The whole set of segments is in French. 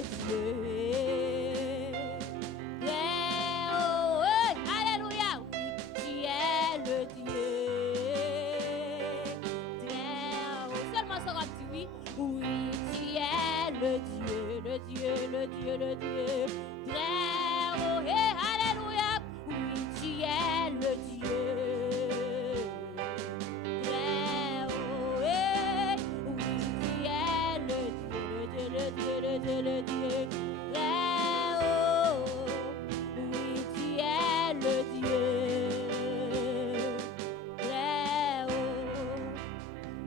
le Dieu. Très haut, alléluia, oui, tu es le Dieu. Très haut, seulement ça va dire oui. Oui, tu es le Dieu, le Dieu, le Dieu, le Dieu. Très haut, alléluia, oui, tu es le Dieu. Très haut, oui, tu es le Dieu, le Dieu, le Dieu. Très haut, oui, tu es le Dieu. Très haut,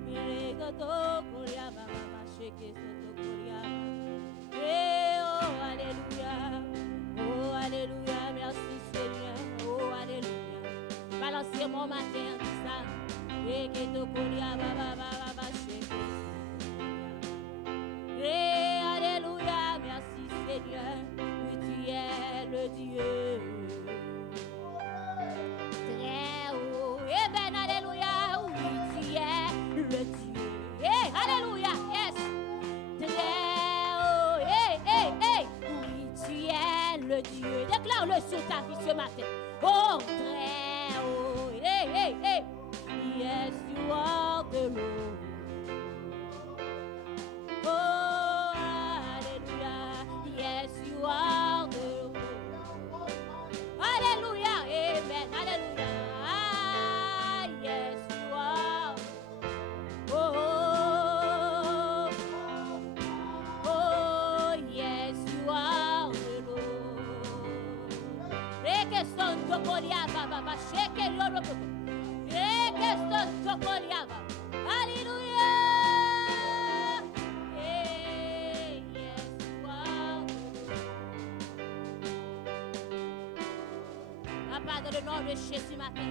il est gâteau, Kolia, Baba, Sheke, Soto, Kolia. Oh, alléluia, oh, alléluia, merci Seigneur, oh, alléluia. Balancez mon matin, tout ça. Et que te Kolia, Baba, Baba, Sheke. Alléluia, merci Seigneur, oui, tu es le Dieu. Très haut, eh ben, alléluia, oui, tu es le Dieu. Alléluia, yes. Très haut, oui, tu es le Dieu. Déclare-le sur ta vie ce matin. Oh, très haut, yes, you are the Lord. Oh, alléluia, yes, you are the Lord. Alléluia, amen, alléluia, yes, you are. Oh, yes, you are the Lord. Reke son tokoliava, baba, sheke lolo, reke son tokoliava. Alléluia. Yes, you are. Papa, dans le nom de Jésus matin,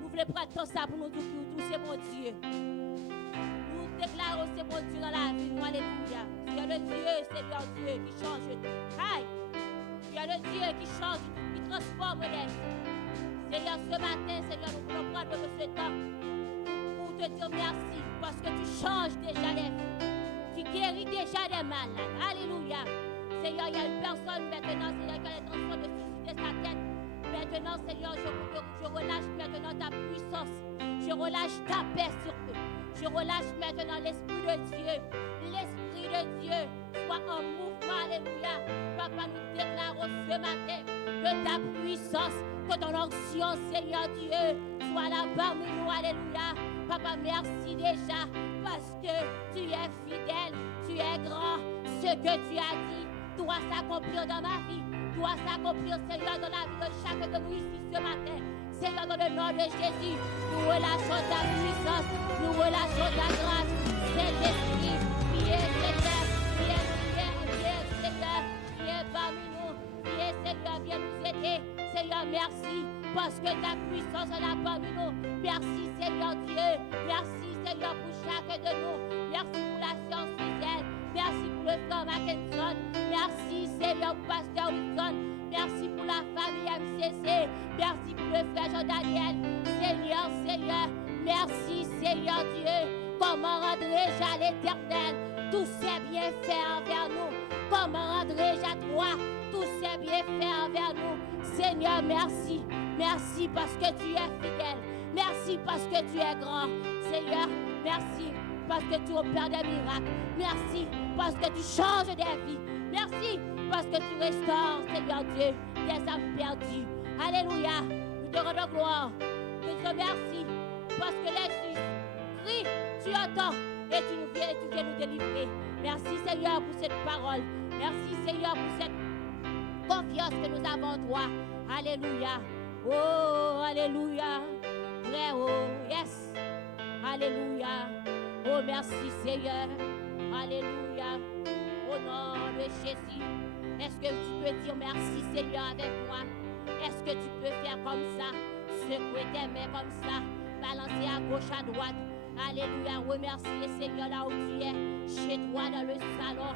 nous voulons prendre tout ça pour nous dire que c'est mon Dieu. Nous déclarons c'est mon Dieu dans la vie, nous, alléluia. Tu es le Dieu, Seigneur Dieu, qui change tout. Aïe! Tu es le Dieu qui change, qui transforme les vies. Seigneur, ce matin, Seigneur, nous voulons prendre ce temps pour te dire merci parce que tu changes déjà les vies. Tu guéris déjà les malades. Alléluia. Seigneur, il y a une personne maintenant, Seigneur, qui a l'intention de suicider sa tête. Maintenant, Seigneur, je relâche maintenant ta puissance. Je relâche ta paix sur eux. Je relâche maintenant l'Esprit de Dieu. L'Esprit de Dieu soit en mouvement. Alléluia. Papa, nous déclarons ce matin que ta puissance, que ton onction, Seigneur Dieu, soit là parmi nous. Alléluia. Papa, merci déjà parce que tu es fidèle, tu es grand. Ce que tu as dit doit s'accomplir dans ma vie, doit s'accomplir, Seigneur, dans la vie de chacun de nous ici ce matin. Seigneur, dans le nom de Jésus, nous relâchons ta puissance, nous relâchons ta grâce. Saint-Esprit, viens, Seigneur, viens, Seigneur, viens parmi nous, viens, Seigneur, viens nous aider. Seigneur, merci, parce que ta puissance est là parmi nous. Merci, Seigneur Dieu, merci, Seigneur, pour chacun de nous. Merci pour la science fidèle, merci pour le frère Mackinson, merci, Seigneur, pour Pasteur Wilson. Merci pour la famille MCC. Merci pour le frère Jean-Daniel. Seigneur, Seigneur, merci, Seigneur Dieu. Comment rendrai-je à l'Éternel tous ces bienfaits envers nous? Comment rendrai-je à toi tous ces bienfaits envers nous? Seigneur, merci. Merci parce que tu es fidèle. Merci parce que tu es grand. Seigneur, merci parce que tu opères des miracles. Merci parce que tu changes des vies. Merci parce que tu restaures, Seigneur Dieu, des âmes perdues. Alléluia. Nous te rendons gloire. Nous te remercions parce que les justes crient, tu entends et tu viens nous délivrer. Merci, Seigneur, pour cette parole. Merci, Seigneur, pour cette confiance que nous avons en toi. Alléluia. Oh, alléluia. Très haut. Yes. Alléluia. Oh, merci, Seigneur. Alléluia. Au nom de Jésus, est-ce que tu peux dire merci Seigneur avec moi? Est-ce que tu peux faire comme ça? Secouer tes mains comme ça, balancer à gauche, à droite. Alléluia, remercier Seigneur là où tu es, chez toi dans le salon,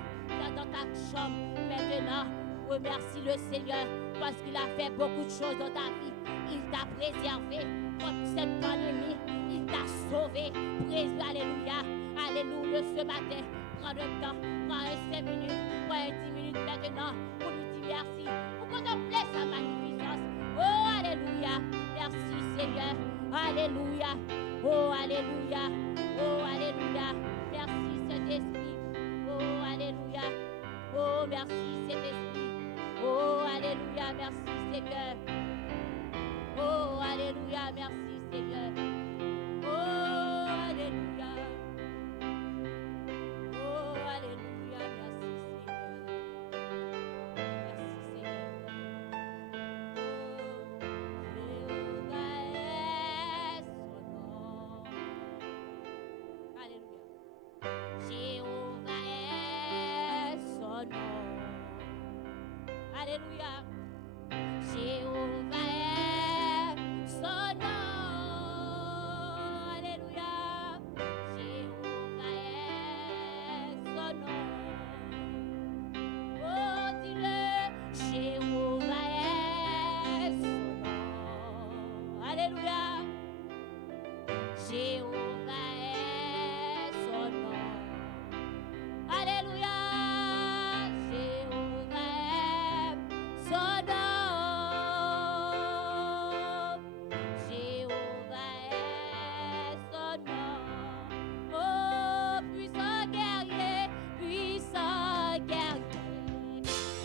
dans ta chambre. Maintenant, remercie le Seigneur parce qu'il a fait beaucoup de choses dans ta vie. Il t'a préservé contre cette pandémie, il t'a sauvé. Alléluia, alléluia ce matin. Prends le temps, prends un 5 minutes, pour 10 minutes maintenant, pour lui dire merci, pour contempler sa magnificence. Oh, alléluia. Merci, Seigneur. Alléluia. Oh, alléluia. Oh, alléluia. Merci, Saint-Esprit. Oh, alléluia. Oh, merci, Saint-Esprit. Oh, alléluia. Merci, Seigneur. Oh, alléluia. Merci, Seigneur. Oh, alléluia. Oh, alléluia. Merci, Seigneur. Merci, Seigneur. Jéhovah est son nom. Alléluia. Jéhovah est son nom. Alléluia. Jéhovah est son nom. Oh, dis-le. Jéhovah est son nom. Alléluia. Jéhovah est son nom. Alléluia. Jéhovah est son nom. Jéhovah est son nom. Oh, puissant guerrier,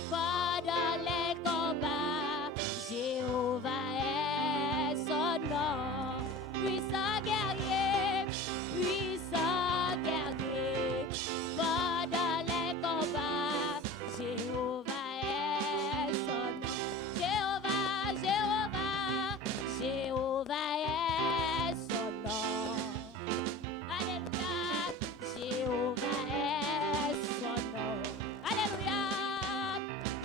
fort dans les combats. Jéhovah est son nom. Puissant guerrier, fort dans les combats. Jéhovah est son nom. Jéhovah, Jéhovah, Jéhovah est son nom. Alléluia, Jéhovah est son nom. Alléluia,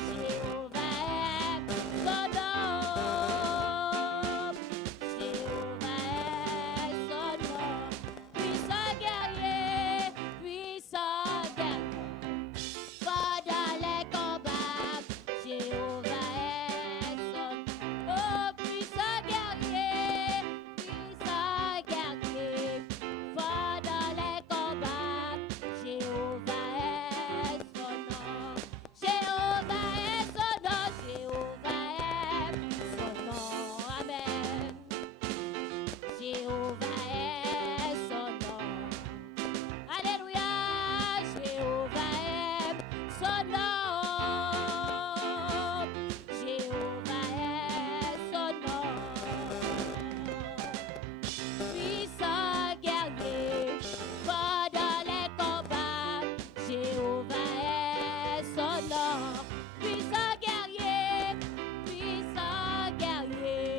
Jéhovah est son nom. Jéhovah est son nom. Puissant guerrier, fort dans les combats. Jéhovah est son nom. Oh, puissant guerrier, fort dans les combats. Jéhovah est son nom. Jéhovah est son nom. Jéhovah est son nom. Amen. Jéhovah est son nom. Alléluia. Jéhovah est son nom. Jéhovah est son nom. Puissant guerrier, fort dans les combats. Jéhovah est son nom. Puissant guerrier,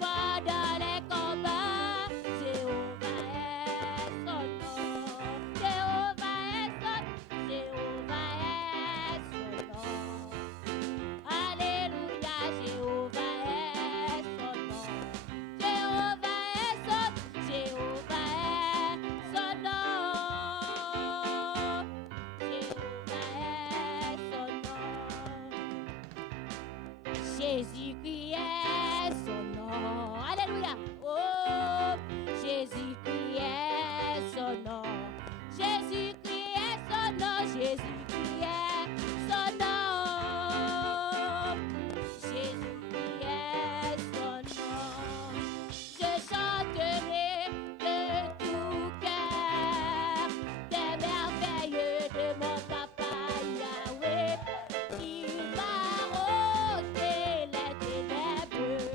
fort dans les combats. Jéhovah est son nom. Jéhovah est son nom. Alléluia, Jéhovah est son nom. Jéhovah est son nom. Jéhovah est son nom. Jésus-Christ est son nom. Alléluia. Oh, Jésus-Christ est son nom. Jésus-Christ est son nom. Jésus-Christ est son nom. Jésus-Christ est son nom. Je chanterai de tout cœur des merveilles de mon papa Yahweh. Il va ôter les ténèbres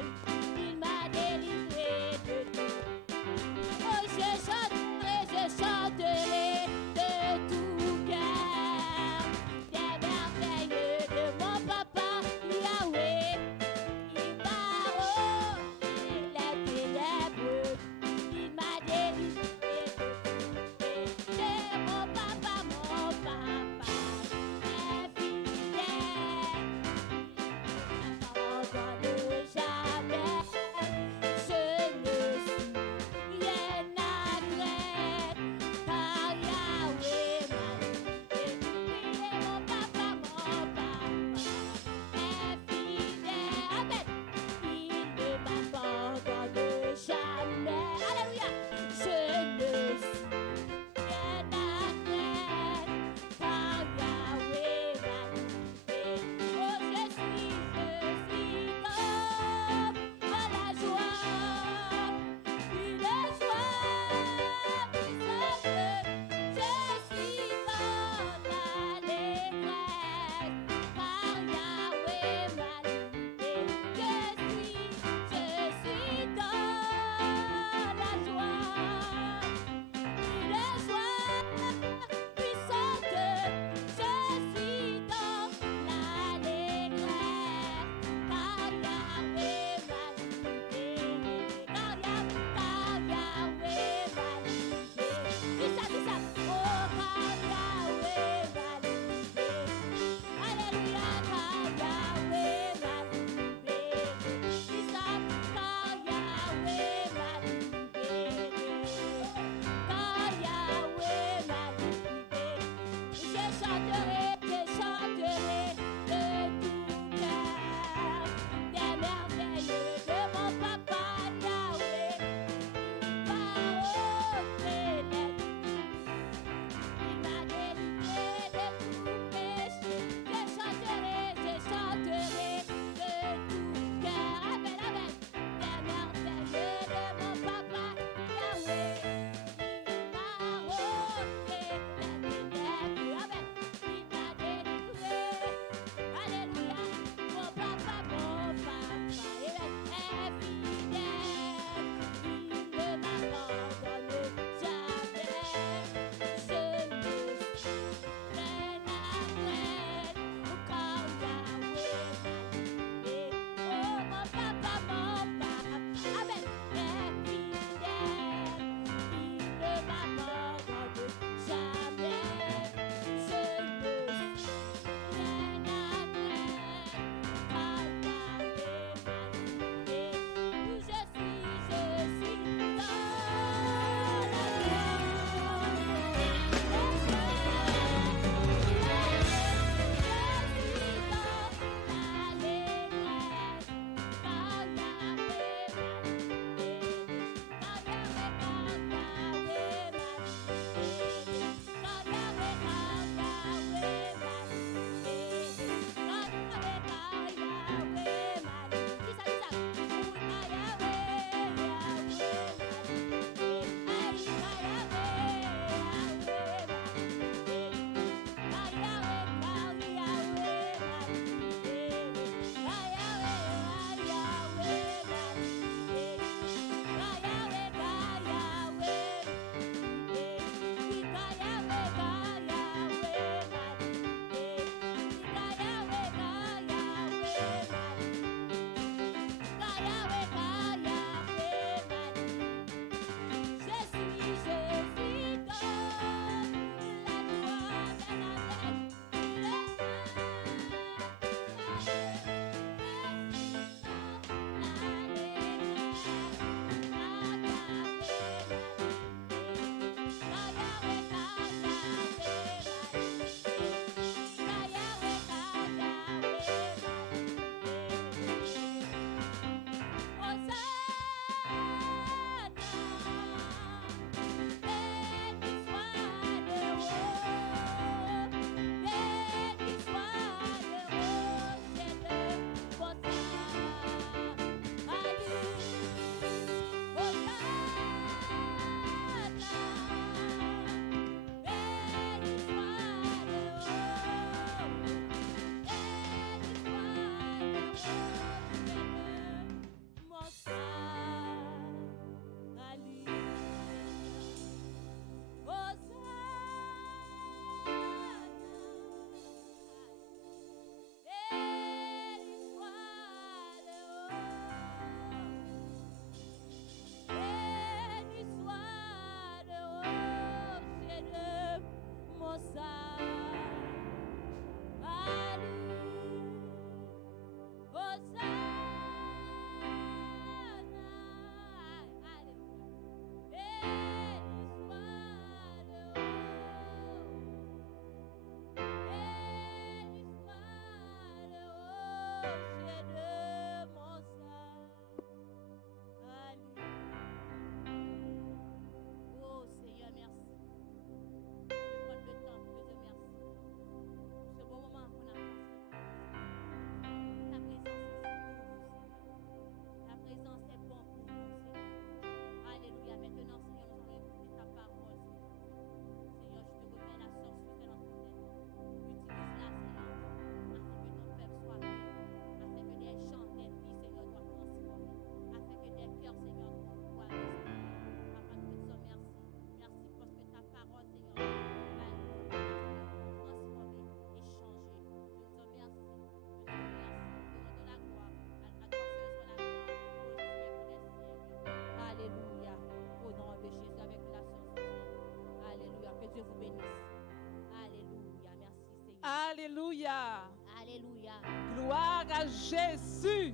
Alléluia. Alléluia. Gloire à Jésus.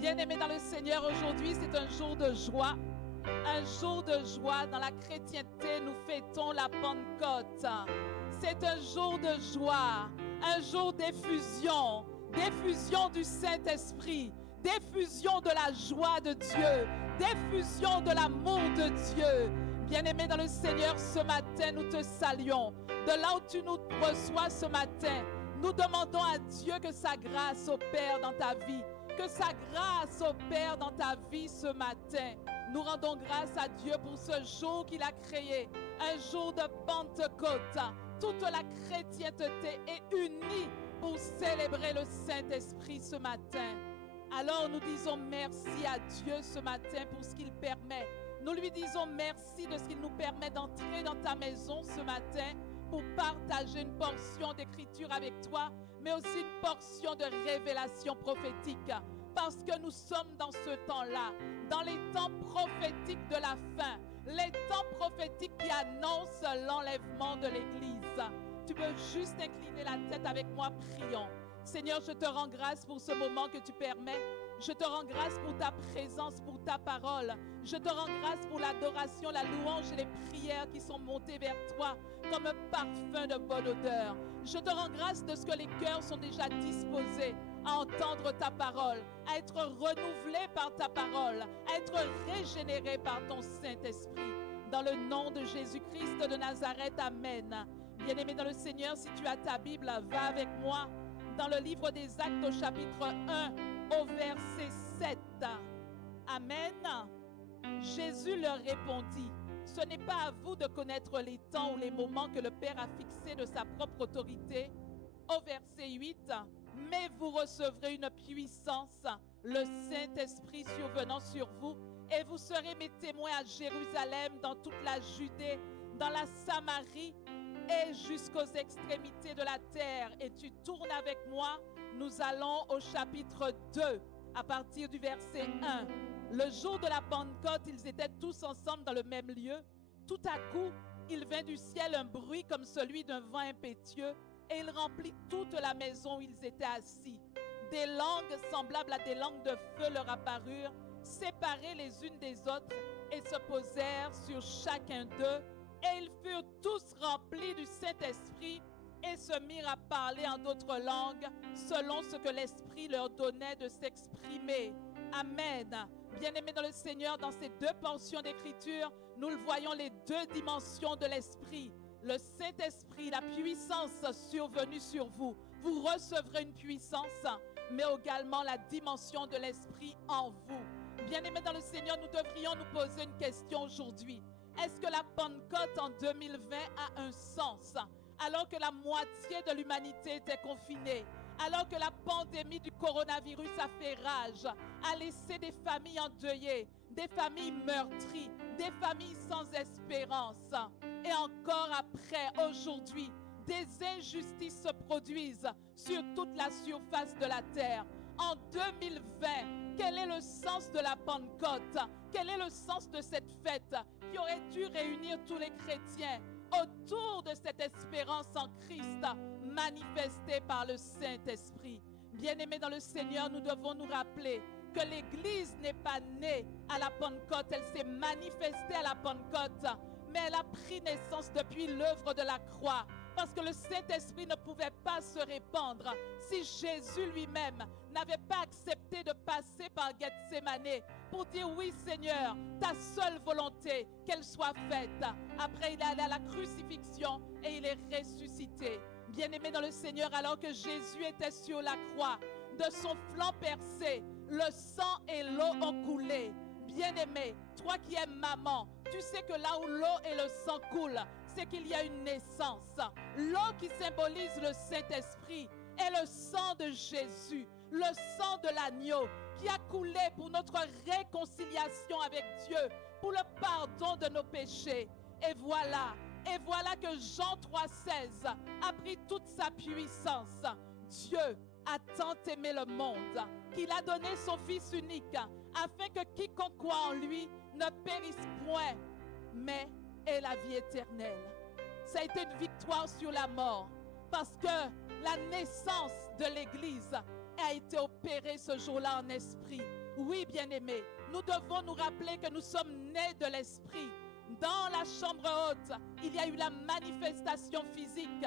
Bien-aimés dans le Seigneur, aujourd'hui, c'est un jour de joie. Un jour de joie dans la chrétienté, nous fêtons la Pentecôte. C'est un jour de joie, un jour d'effusion, d'effusion du Saint-Esprit, d'effusion de la joie de Dieu, d'effusion de l'amour de Dieu. Bien-aimés dans le Seigneur, ce matin, nous te saluons. De là où tu nous reçois ce matin, nous demandons à Dieu que sa grâce opère dans ta vie, que sa grâce opère dans ta vie ce matin. Nous rendons grâce à Dieu pour ce jour qu'il a créé, un jour de Pentecôte. Toute la chrétienté est unie pour célébrer le Saint-Esprit ce matin. Alors nous disons merci à Dieu ce matin pour ce qu'il permet. Nous lui disons merci de ce qu'il nous permet d'entrer dans ta maison ce matin pour partager une portion d'écriture avec toi, mais aussi une portion de révélation prophétique. Parce que nous sommes dans ce temps-là, dans les temps prophétiques de la fin, les temps prophétiques qui annoncent l'enlèvement de l'Église. Tu peux juste incliner la tête avec moi, prions. Seigneur, je te rends grâce pour ce moment que tu permets. Je te rends grâce pour ta présence, pour ta parole. Je te rends grâce pour l'adoration, la louange et les prières qui sont montées vers toi comme un parfum de bonne odeur. Je te rends grâce de ce que les cœurs sont déjà disposés à entendre ta parole, à être renouvelés par ta parole, à être régénérés par ton Saint-Esprit. Dans le nom de Jésus-Christ de Nazareth, Amen. Bien-aimé dans le Seigneur, si tu as ta Bible, va avec moi dans le livre des Actes au chapitre 1 au verset 7. Amen. Jésus leur répondit: ce n'est pas à vous de connaître les temps ou les moments que le Père a fixés de sa propre autorité. Au verset 8, mais vous recevrez une puissance, le Saint-Esprit survenant sur vous, et vous serez mes témoins à Jérusalem, dans toute la Judée, dans la Samarie et jusqu'aux extrémités de la terre. Et tu tournes avec moi, nous allons au chapitre 2, à partir du verset 1. Le jour de la Pentecôte, ils étaient tous ensemble dans le même lieu. Tout à coup, il vint du ciel un bruit comme celui d'un vent impétueux, et il remplit toute la maison où ils étaient assis. Des langues semblables à des langues de feu leur apparurent, séparées les unes des autres, et se posèrent sur chacun d'eux. Et ils furent tous remplis du Saint-Esprit et se mirent à parler en d'autres langues, selon ce que l'Esprit leur donnait de s'exprimer. Amen. Bien-aimés dans le Seigneur, dans ces deux portions d'écriture, nous le voyons, les deux dimensions de l'Esprit. Le Saint-Esprit, la puissance survenue sur vous. Vous recevrez une puissance, mais également la dimension de l'Esprit en vous. Bien-aimés dans le Seigneur, nous devrions nous poser une question aujourd'hui. Est-ce que la Pentecôte en 2020 a un sens? Alors que la moitié de l'humanité était confinée, alors que la pandémie du coronavirus a fait rage, a laissé des familles endeuillées, des familles meurtries, des familles sans espérance. Et encore après, aujourd'hui, des injustices se produisent sur toute la surface de la terre. En 2020, quel est le sens de la Pentecôte? Quel est le sens de cette fête qui aurait dû réunir tous les chrétiens autour de cette espérance en Christ manifestée par le Saint-Esprit? Bien-aimés dans le Seigneur, nous devons nous rappeler que l'Église n'est pas née à la Pentecôte, elle s'est manifestée à la Pentecôte, mais elle a pris naissance depuis l'œuvre de la croix. Parce que le Saint-Esprit ne pouvait pas se répandre si Jésus lui-même n'avait pas accepté de passer par Gethsémanée pour dire: oui Seigneur, ta seule volonté, qu'elle soit faite. Après, il est allé à la crucifixion et il est ressuscité. Bien-aimé dans le Seigneur, alors que Jésus était sur la croix, de son flanc percé, le sang et l'eau ont coulé. Bien-aimé, toi qui es maman, tu sais que là où l'eau et le sang coulent, c'est qu'il y a une naissance. L'eau qui symbolise le Saint-Esprit est le sang de Jésus, le sang de l'agneau qui a coulé pour notre réconciliation avec Dieu, pour le pardon de nos péchés. Et voilà que Jean 3,16 a pris toute sa puissance. Dieu a tant aimé le monde qu'il a donné son Fils unique afin que quiconque croit en lui ne périsse point, mais ait la vie éternelle. Ça a été une victoire sur la mort. parce que la naissance de l'Église a été opérée ce jour-là en esprit. Oui, bien-aimés, nous devons nous rappeler que nous sommes nés de l'esprit. Dans la chambre haute, il y a eu la manifestation physique,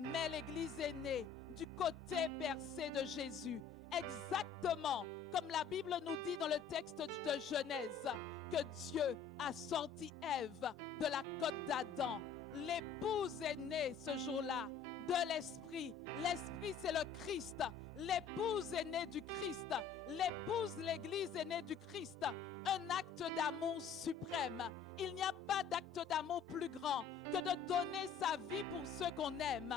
mais l'Église est née du côté percé de Jésus. Exactement comme la Bible nous dit dans le texte de Genèse, que Dieu a sorti Ève de la côte d'Adam. L'épouse est née ce jour-là de l'Esprit. L'Esprit, c'est le Christ. L'épouse est née du Christ. L'épouse, l'Église est née du Christ. Un acte d'amour suprême. Il n'y a pas d'acte d'amour plus grand que de donner sa vie pour ceux qu'on aime.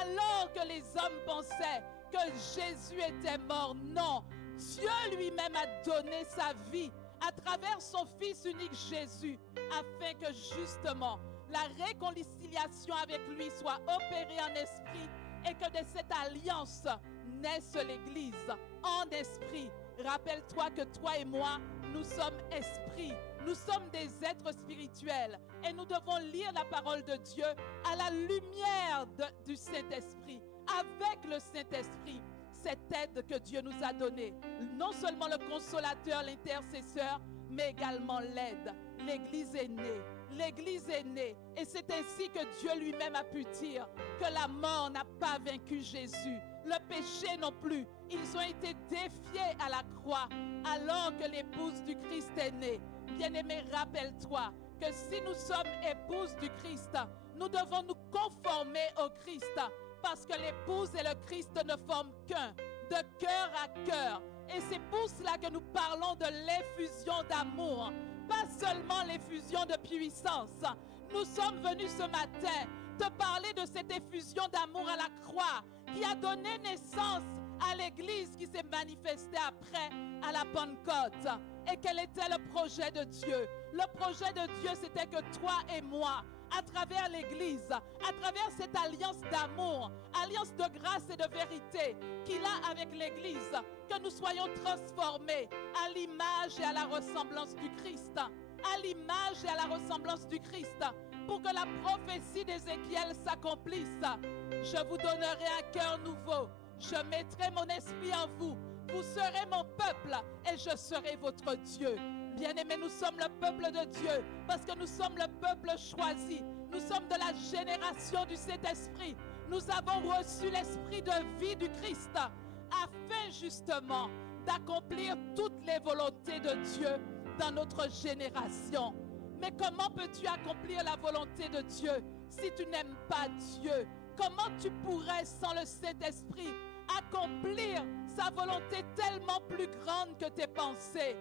Alors que les hommes pensaient que Jésus était mort, non. Dieu lui-même a donné sa vie à travers son Fils unique Jésus, afin que justement la réconciliation avec lui soit opérée en esprit et que de cette alliance naisse l'Église en esprit. Rappelle-toi que toi et moi, nous sommes esprits, nous sommes des êtres spirituels et nous devons lire la parole de Dieu à la lumière du Saint-Esprit, avec le Saint-Esprit. Cette aide que Dieu nous a donnée, non seulement le consolateur, l'intercesseur, mais également l'aide. L'Église est née. L'Église est née. Et c'est ainsi que Dieu lui-même a pu dire que la mort n'a pas vaincu Jésus. Le péché non plus. Ils ont été défiés à la croix alors que l'épouse du Christ est née. Bien-aimé, rappelle-toi que si nous sommes épouses du Christ, nous devons nous conformer au Christ. Parce que l'épouse et le Christ ne forment qu'un, de cœur à cœur. Et c'est pour cela que nous parlons de l'effusion d'amour, pas seulement l'effusion de puissance. Nous sommes venus ce matin te parler de cette effusion d'amour à la croix qui a donné naissance à l'Église qui s'est manifestée après à la Pentecôte. Et quel était le projet de Dieu? Le projet de Dieu, c'était que toi et moi, à travers l'Église, à travers cette alliance d'amour, alliance de grâce et de vérité qu'il a avec l'Église, que nous soyons transformés à l'image et à la ressemblance du Christ, à l'image et à la ressemblance du Christ, pour que la prophétie d'Ézéchiel s'accomplisse. Je vous donnerai un cœur nouveau, je mettrai mon esprit en vous, vous serez mon peuple et je serai votre Dieu. Bien-aimés, nous sommes le peuple de Dieu parce que nous sommes le peuple choisi. Nous sommes de la génération du Saint-Esprit. Nous avons reçu l'esprit de vie du Christ afin justement d'accomplir toutes les volontés de Dieu dans notre génération. Mais comment peux-tu accomplir la volonté de Dieu si tu n'aimes pas Dieu? Comment tu pourrais, sans le Saint-Esprit, accomplir sa volonté tellement plus grande que tes pensées?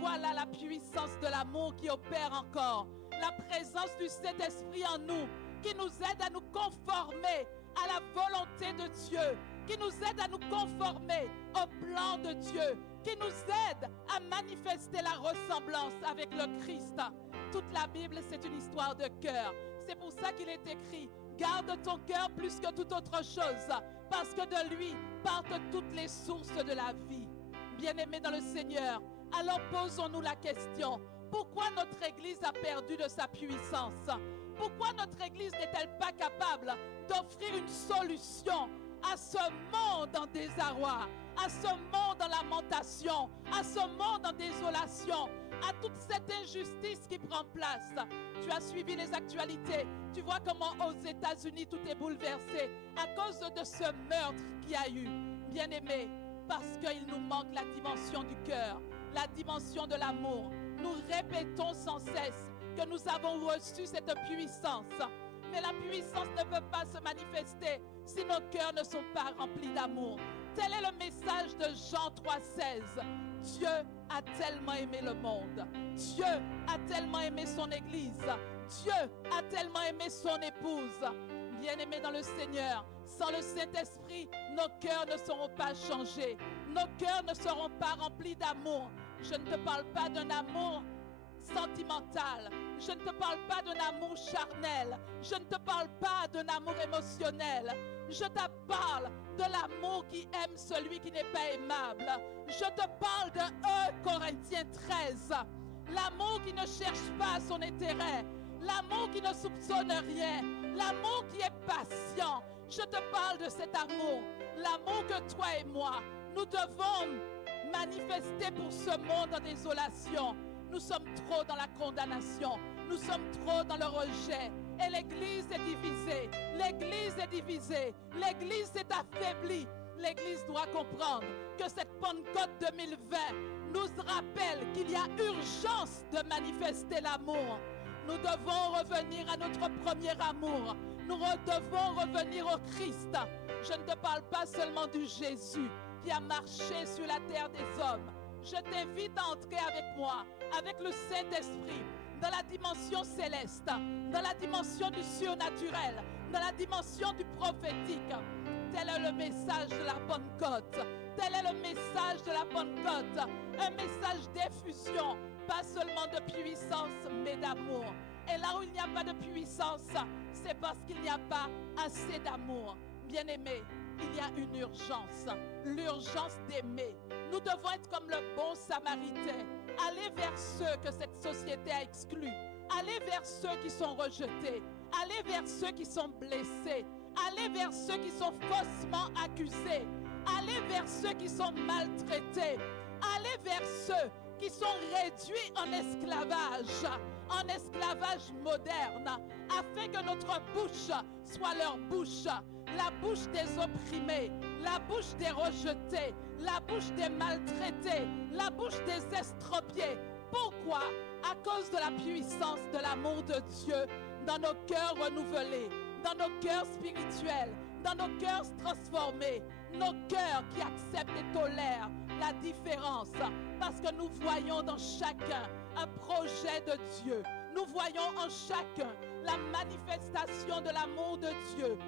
Voilà la puissance de l'amour qui opère encore. La présence du Saint-Esprit en nous, qui nous aide à nous conformer à la volonté de Dieu, qui nous aide à nous conformer au plan de Dieu, qui nous aide à manifester la ressemblance avec le Christ. Toute la Bible, c'est une histoire de cœur. C'est pour ça qu'il est écrit: garde ton cœur plus que toute autre chose, parce que de lui partent toutes les sources de la vie. Bien-aimés dans le Seigneur, alors posons-nous la question: pourquoi notre Église a perdu de sa puissance? Pourquoi notre Église n'est-elle pas capable d'offrir une solution à ce monde en désarroi, à ce monde en lamentation, à ce monde en désolation, à toute cette injustice qui prend place? Tu as suivi les actualités, tu vois comment aux États-Unis tout est bouleversé à cause de ce meurtre qu'il y a eu. Bien-aimés, parce qu'il nous manque la dimension du cœur, la dimension de l'amour. Nous répétons sans cesse que nous avons reçu cette puissance. Mais la puissance ne peut pas se manifester si nos cœurs ne sont pas remplis d'amour. Tel est le message de Jean 3,16. Dieu a tellement aimé le monde. Dieu a tellement aimé son Église. Dieu a tellement aimé son épouse. Bien-aimés dans le Seigneur, sans le Saint-Esprit, nos cœurs ne seront pas changés. Nos cœurs ne seront pas remplis d'amour. Je ne te parle pas d'un amour sentimental. Je ne te parle pas d'un amour charnel. Je ne te parle pas d'un amour émotionnel. Je te parle de l'amour qui aime celui qui n'est pas aimable. Je te parle de 1 Corinthiens 13. L'amour qui ne cherche pas son intérêt. L'amour qui ne soupçonne rien. L'amour qui est patient. Je te parle de cet amour. L'amour que toi et moi, nous devons manifester pour ce monde en désolation. Nous sommes trop dans la condamnation. Nous sommes trop dans le rejet. Et l'Église est divisée. L'Église est divisée. L'Église est affaiblie. L'Église doit comprendre que cette Pentecôte 2020 nous rappelle qu'il y a urgence de manifester l'amour. Nous devons revenir à notre premier amour. Nous devons revenir au Christ. Je ne te parle pas seulement du Jésus qui a marché sur la terre des hommes. Je t'invite à entrer avec moi, avec le Saint-Esprit, dans la dimension céleste, dans la dimension du surnaturel, dans la dimension du prophétique. Tel est le message de la Pentecôte. Tel est le message de la Pentecôte. Un message d'effusion, pas seulement de puissance, mais d'amour. Et là où il n'y a pas de puissance, c'est parce qu'il n'y a pas assez d'amour. Bien-aimés, il y a une urgence, l'urgence d'aimer. Nous devons être comme le bon Samaritain, aller vers ceux que cette société a exclus, aller vers ceux qui sont rejetés, aller vers ceux qui sont blessés, aller vers ceux qui sont faussement accusés, aller vers ceux qui sont maltraités, aller vers ceux qui sont réduits en esclavage moderne, afin que notre bouche soit leur bouche, la bouche des opprimés, la bouche des rejetés, la bouche des maltraités, la bouche des estropiés. Pourquoi? À cause de la puissance de l'amour de Dieu dans nos cœurs renouvelés, dans nos cœurs spirituels, dans nos cœurs transformés, nos cœurs qui acceptent et tolèrent la différence, parce que nous voyons dans chacun un projet de Dieu. Nous voyons en chacun la manifestation de l'amour de Dieu.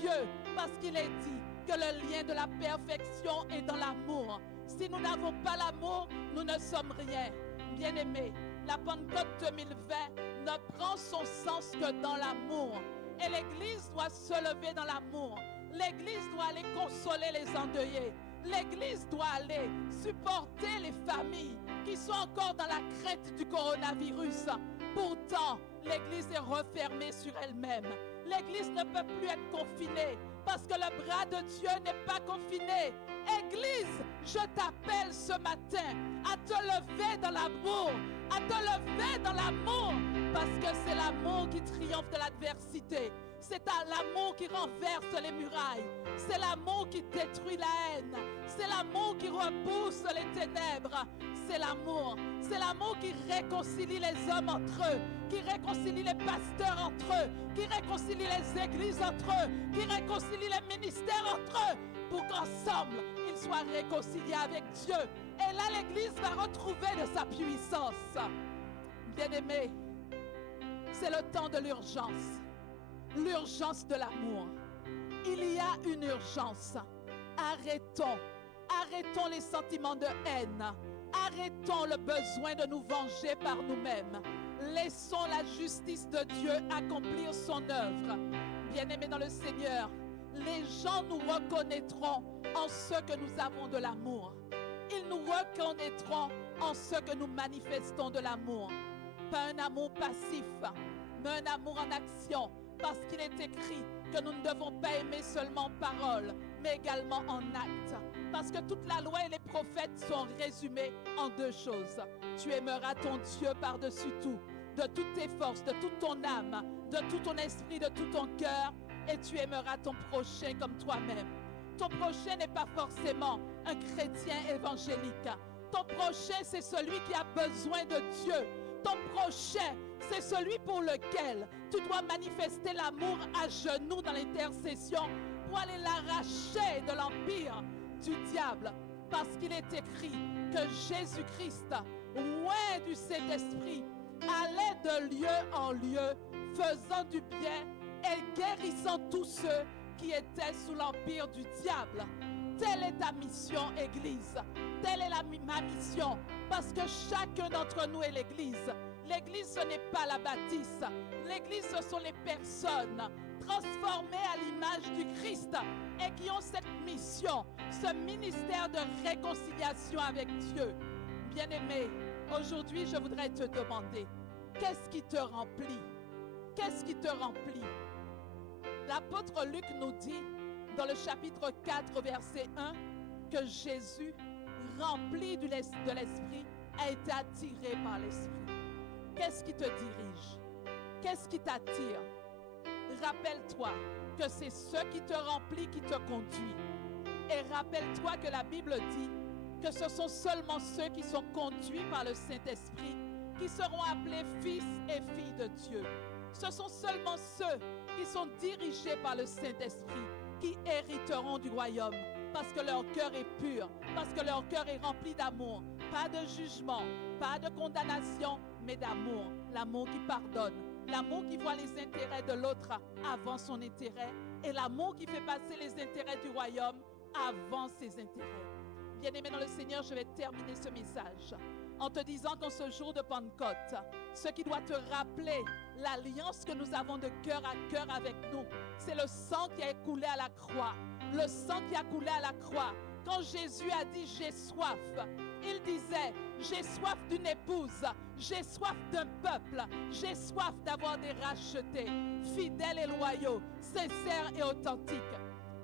Dieu, parce qu'il est dit que le lien de la perfection est dans l'amour. Si nous n'avons pas l'amour, nous ne sommes rien. Bien-aimés, la Pentecôte 2020 ne prend son sens que dans l'amour. Et l'Église doit se lever dans l'amour. L'Église doit aller consoler les endeuillés. L'Église doit aller supporter les familles qui sont encore dans la crainte du coronavirus. Pourtant, l'Église est refermée sur elle-même. L'Église ne peut plus être confinée parce que le bras de Dieu n'est pas confiné. Église, je t'appelle ce matin à te lever dans l'amour, à te lever dans l'amour, parce que c'est l'amour qui triomphe de l'adversité. C'est l'amour qui renverse les murailles. C'est l'amour qui détruit la haine. C'est l'amour qui repousse les ténèbres. C'est l'amour. C'est l'amour qui réconcilie les hommes entre eux, qui réconcilie les pasteurs entre eux, qui réconcilie les églises entre eux, qui réconcilie les ministères entre eux, pour qu'ensemble, ils soient réconciliés avec Dieu. Et là, l'Église va retrouver de sa puissance. Bien-aimés, c'est le temps de l'urgence. L'urgence de l'amour. Il y a une urgence. Arrêtons les sentiments de haine. Arrêtons le besoin de nous venger par nous-mêmes. Laissons la justice de Dieu accomplir son œuvre. Bien-aimés dans le Seigneur, les gens nous reconnaîtront en ce que nous avons de l'amour. Ils nous reconnaîtront en ce que nous manifestons de l'amour. Pas un amour passif, mais un amour en action. Parce qu'il est écrit que nous ne devons pas aimer seulement en parole, mais également en acte. Parce que toute la loi et les prophètes sont résumés en deux choses. Tu aimeras ton Dieu par-dessus tout, de toutes tes forces, de toute ton âme, de tout ton esprit, de tout ton cœur, et tu aimeras ton prochain comme toi-même. Ton prochain n'est pas forcément un chrétien évangélique. Ton prochain, c'est celui qui a besoin de Dieu. Ton prochain, c'est celui pour lequel tu dois manifester l'amour à genoux dans l'intercession pour aller l'arracher de l'empire du diable. Parce qu'il est écrit que Jésus-Christ, loin du Saint-Esprit, allait de lieu en lieu, faisant du bien et guérissant tous ceux qui étaient sous l'empire du diable. Telle est ta mission, Église. Telle est ma mission. Parce que chacun d'entre nous est l'Église. L'Église, ce n'est pas la bâtisse. L'Église, ce sont les personnes transformées à l'image du Christ et qui ont cette mission, ce ministère de réconciliation avec Dieu. Bien-aimé, aujourd'hui, je voudrais te demander, qu'est-ce qui te remplit? Qu'est-ce qui te remplit? L'apôtre Luc nous dit dans le chapitre 4, verset 1, que Jésus, rempli de l'Esprit, a été attiré par l'Esprit. Qu'est-ce qui te dirige? Qu'est-ce qui t'attire? Rappelle-toi que c'est ce qui te remplit qui te conduit. Et rappelle-toi que la Bible dit que ce sont seulement ceux qui sont conduits par le Saint-Esprit qui seront appelés fils et filles de Dieu. Ce sont seulement ceux qui sont dirigés par le Saint-Esprit qui hériteront du royaume parce que leur cœur est pur, parce que leur cœur est rempli d'amour. Pas de jugement, pas de condamnation, mais d'amour. L'amour qui pardonne, l'amour qui voit les intérêts de l'autre avant son intérêt et l'amour qui fait passer les intérêts du royaume avant ses intérêts. Bien-aimé dans le Seigneur, je vais terminer ce message en te disant qu'en ce jour de Pentecôte, ce qui doit te rappeler l'alliance que nous avons de cœur à cœur avec nous, c'est le sang qui a coulé à la croix. Le sang qui a coulé à la croix. Quand Jésus a dit « j'ai soif », il disait « j'ai soif d'une épouse, j'ai soif d'un peuple, j'ai soif d'avoir des rachetés, fidèles et loyaux, sincères et authentiques. »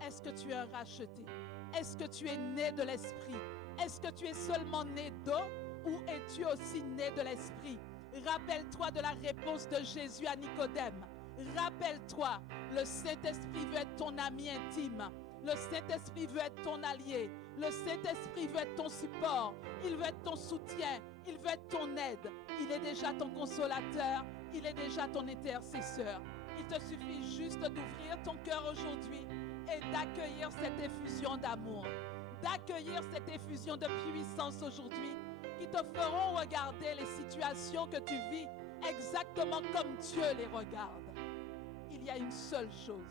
Est-ce que tu es un racheté? Est-ce que tu es né de l'Esprit? Est-ce que tu es seulement né d'eau ou es-tu aussi né de l'Esprit? Rappelle-toi de la réponse de Jésus à Nicodème. Rappelle-toi, le Saint-Esprit veut être ton ami intime. Le Saint-Esprit veut être ton allié. Le Saint-Esprit veut être ton support. Il veut être ton soutien. Il veut être ton aide. Il est déjà ton consolateur. Il est déjà ton intercesseur. Il te suffit juste d'ouvrir ton cœur aujourd'hui et d'accueillir cette effusion d'amour. D'accueillir cette effusion de puissance aujourd'hui qui te feront regarder les situations que tu vis exactement comme Dieu les regarde. Il y a une seule chose.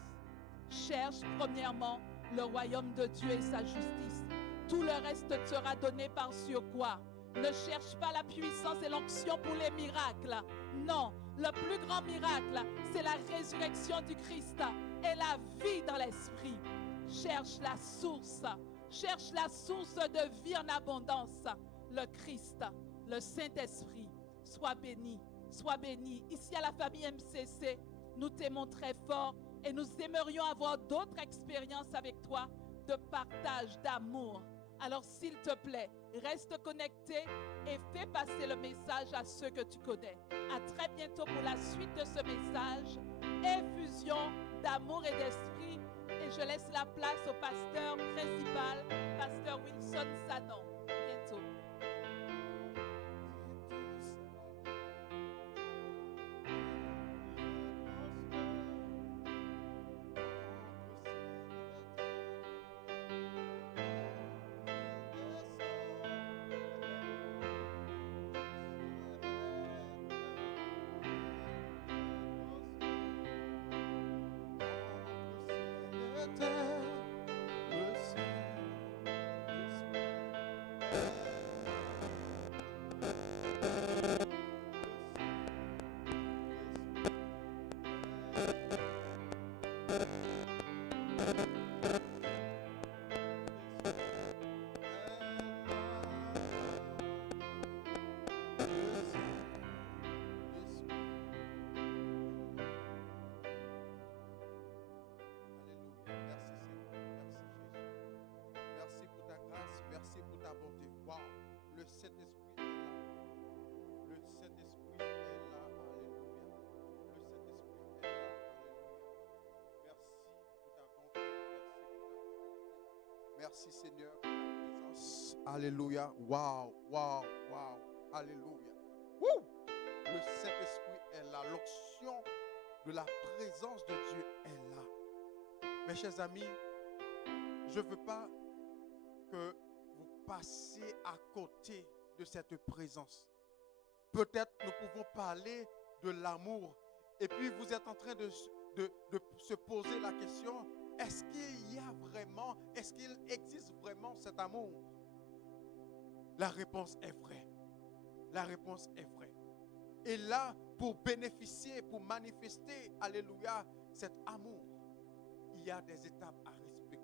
Cherche premièrement le royaume de Dieu et sa justice. Tout le reste te sera donné par surcroît. Ne cherche pas la puissance et l'onction pour les miracles. Non, le plus grand miracle, c'est la résurrection du Christ et la vie dans l'esprit. Cherche la source de vie en abondance. Le Christ, le Saint-Esprit, sois béni. Ici à la famille MCC, nous t'aimons très fort et nous aimerions avoir d'autres expériences avec toi de partage, d'amour. Alors s'il te plaît, reste connecté et fais passer le message à ceux que tu connais. À très bientôt pour la suite de ce message. Effusion d'amour et d'esprit. Et je laisse la place au pasteur principal, pasteur Wilson Sanon. Bientôt. Le Saint-Esprit est là. Le Saint-Esprit est là. Alléluia. Le Saint-Esprit est là. Alléluia. Merci pour ta bonté. Merci Seigneur pour ta présence. Alléluia. Wow, wow, wow. Alléluia. Woo! Le Saint-Esprit est là. L'onction de la présence de Dieu est là. Mes chers amis, je ne veux pas que vous passiez à côté de cette présence. Peut-être nous pouvons parler de l'amour et puis vous êtes en train de se poser la question, est-ce qu'il existe vraiment cet amour? La réponse est vraie. La réponse est vraie. Et là, pour bénéficier, pour manifester, alléluia, cet amour, il y a des étapes à respecter.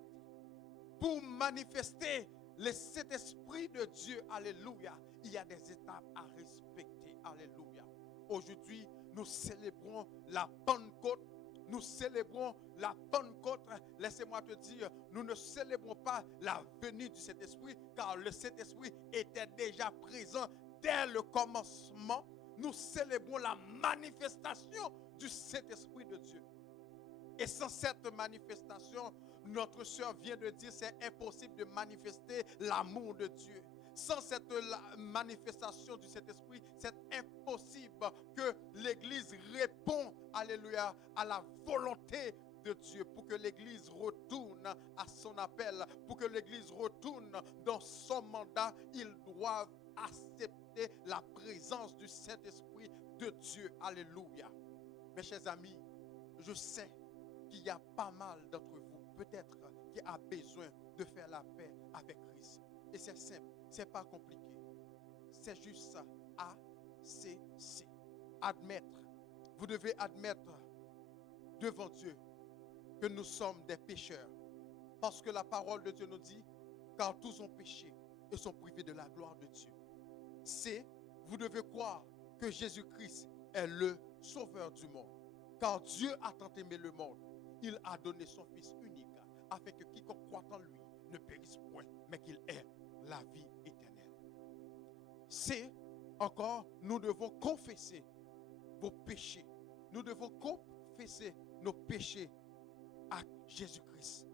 Pour manifester le Saint-Esprit de Dieu, alléluia, il y a des étapes à respecter, alléluia. Aujourd'hui, nous célébrons la Pentecôte nous célébrons la Pentecôte. Laissez-moi te dire, nous ne célébrons pas la venue du Saint-Esprit, car le Saint-Esprit était déjà présent dès le commencement. Nous célébrons la manifestation du Saint-Esprit de Dieu. Et sans cette manifestation, notre sœur vient de dire, c'est impossible de manifester l'amour de Dieu. Sans cette manifestation du Saint-Esprit, c'est impossible que l'Église réponde, alléluia, à la volonté de Dieu, pour que l'Église retourne à son appel, pour que l'Église retourne dans son mandat. Ils doivent accepter la présence du Saint-Esprit de Dieu. Alléluia. Mes chers amis, je sais qu'il y a pas mal d'entre vous, peut-être, qui a besoin de faire la paix avec Christ. Et c'est simple, c'est pas compliqué. C'est juste ça. ACC. Admettre. Vous devez admettre devant Dieu que nous sommes des pécheurs. Parce que la parole de Dieu nous dit, car tous ont péché et sont privés de la gloire de Dieu. C'est, vous devez croire que Jésus-Christ est le sauveur du monde. Car Dieu a tant aimé le monde, il a donné son Fils unique, afin que quiconque croit en lui ne périsse point, mais qu'il ait la vie éternelle. C'est encore, nous devons confesser vos péchés. Nous devons confesser nos péchés à Jésus-Christ.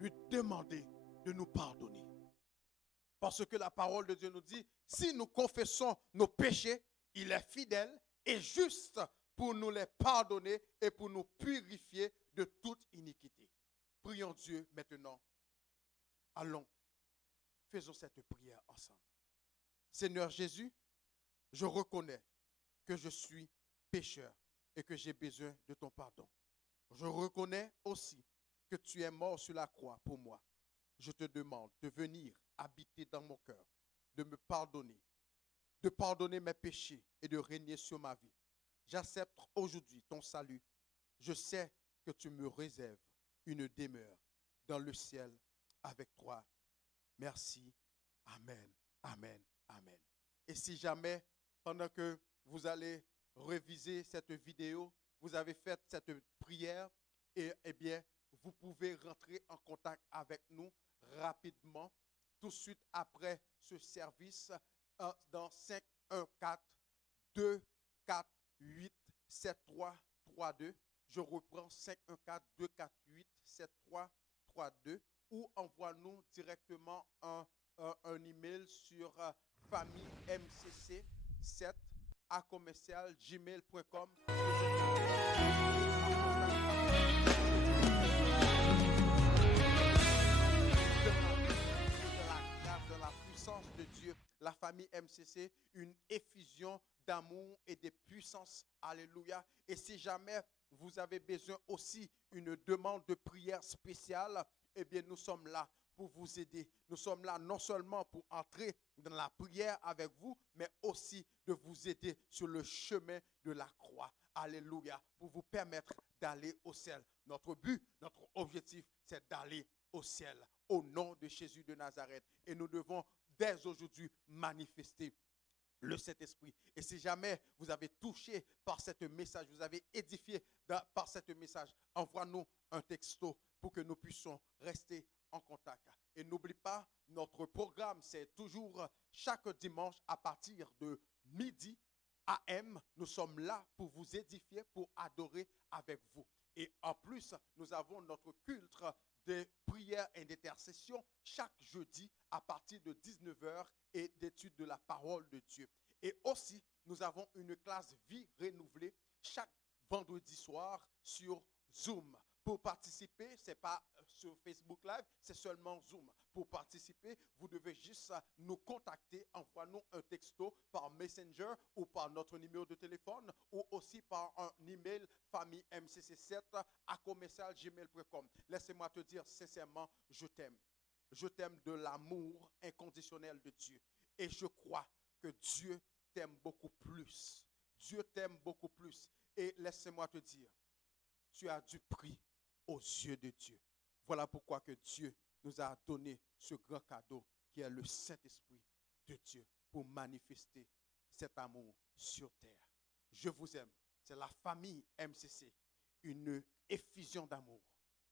Lui demander de nous pardonner. Parce que la parole de Dieu nous dit, si nous confessons nos péchés, il est fidèle et juste pour nous les pardonner et pour nous purifier de toute iniquité. Prions Dieu maintenant. Allons, faisons cette prière ensemble. Seigneur Jésus, je reconnais que je suis pécheur et que j'ai besoin de ton pardon. Je reconnais aussi que tu es mort sur la croix pour moi. Je te demande de venir habiter dans mon cœur, de me pardonner, de pardonner mes péchés et de régner sur ma vie. J'accepte aujourd'hui ton salut. Je sais que tu me réserves une demeure dans le ciel avec toi. Merci. Amen. Amen. Amen. Et si jamais, pendant que vous allez réviser cette vidéo, vous avez fait cette prière, eh bien, vous pouvez rentrer en contact avec nous rapidement, tout de suite après ce service, dans 514-248-7332. Je reprends 514-248-7332 ou envoie-nous directement un email sur famillemcc7@gmail.com. De la puissance de Dieu, la famille MCC, une effusion d'amour et de puissance. Alléluia. Et si jamais vous avez besoin aussi une demande de prière spéciale, eh bien nous sommes là pour vous aider. Nous sommes là non seulement pour entrer dans la prière avec vous, mais aussi de vous aider sur le chemin de la croix. Alléluia. Pour vous permettre d'aller au ciel. Notre but, notre objectif, c'est d'aller au ciel. Au nom de Jésus de Nazareth. Et nous devons dès aujourd'hui manifester le Saint-Esprit. Et si jamais vous avez touché par ce message, vous avez édifié par ce message, envoie-nous un texto pour que nous puissions rester en contact. Et n'oublie pas, notre programme, c'est toujours chaque dimanche à partir de midi AM. Nous sommes là pour vous édifier, pour adorer avec vous. Et en plus, nous avons notre culte de prière et d'intercession chaque jeudi à partir de 19h et d'étude de la parole de Dieu. Et aussi, nous avons une classe vie renouvelée chaque vendredi soir sur Zoom. Pour participer, ce n'est pas sur Facebook Live, c'est seulement Zoom. Pour participer, vous devez juste nous contacter, envoie-nous un texto par Messenger ou par notre numéro de téléphone ou aussi par un email famillemcc7@gmail.com. Laissez-moi te dire sincèrement, je t'aime. Je t'aime de l'amour inconditionnel de Dieu. Et je crois que Dieu t'aime beaucoup plus. Dieu t'aime beaucoup plus. Et laissez-moi te dire, tu as du prix aux yeux de Dieu. Voilà pourquoi que Dieu nous a donné ce grand cadeau qui est le Saint-Esprit de Dieu pour manifester cet amour sur terre. Je vous aime. C'est la famille MCC, une effusion d'amour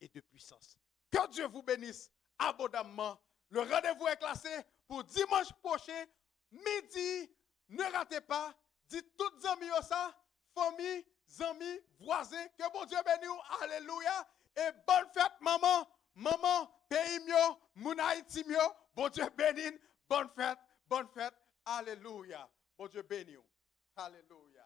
et de puissance. Que Dieu vous bénisse abondamment. Le rendez-vous est classé pour dimanche prochain, midi. Ne ratez pas. Dites toutes amis ça, famille, amis, voisins. Que bon Dieu bénisse. Alléluia. Et bonne fête, maman. Maman, pays mio, mon Haïti mio. Bon Dieu bénisse. Bonne fête. Bonne fête. Alléluia. Bon Dieu bénisse. Alléluia.